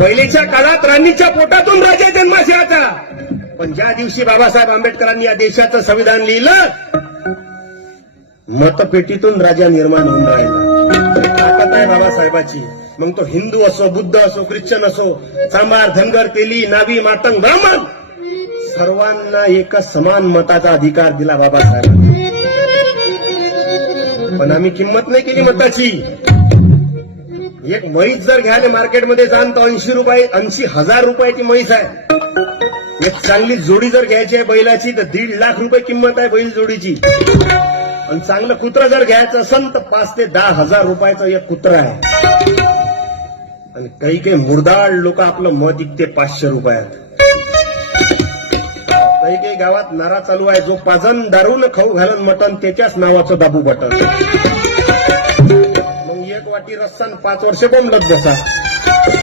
पहिलेच्या काळात राणीच्या पोटातून राजा जन्मास यायचा, पण ज्या दिवशी बाबासाहेब आंबेडकरांनी या देशाचं संविधान लिहिलं, मतपेटीतून राजा निर्माण होऊन राहिला. ताकद आहे बाबासाहेबाची. मग तो हिंदू असो, बुद्ध असो, ख्रिश्चन असो, चांभार, धनगर, तेली, नावी, मातंग, ब्राह्मण, सर्वांना एकच समान मताचा अधिकार दिला बाबासाहेबांनी. पण आम्ही किंमत नाही केली मताची. एक म्हैस जर घ्यायला मार्केटमध्ये जाण तर 80,000 रुपयाची म्हैस आहे. एक चांगली जोडी जर घ्यायची आहे बैलाची तर 1.5 लाख रुपये किंमत आहे बैल जोडीची. आणि चांगलं कुत्रं जर घ्यायचं असेल तर 5 ते 10 हजार रुपयाचं एक कुत्रं आहे. आणि काही मुर्दाळ लोक आपलं मत विकते 500 रुपयात. काही गावात नारा चालू आहे, जो पाजन दारून खाऊ घालन मटण त्याच्याच नावाचं दाबू बटन. मग एक वाटी रस्सा 5 वर्ष बोंबलत बसा.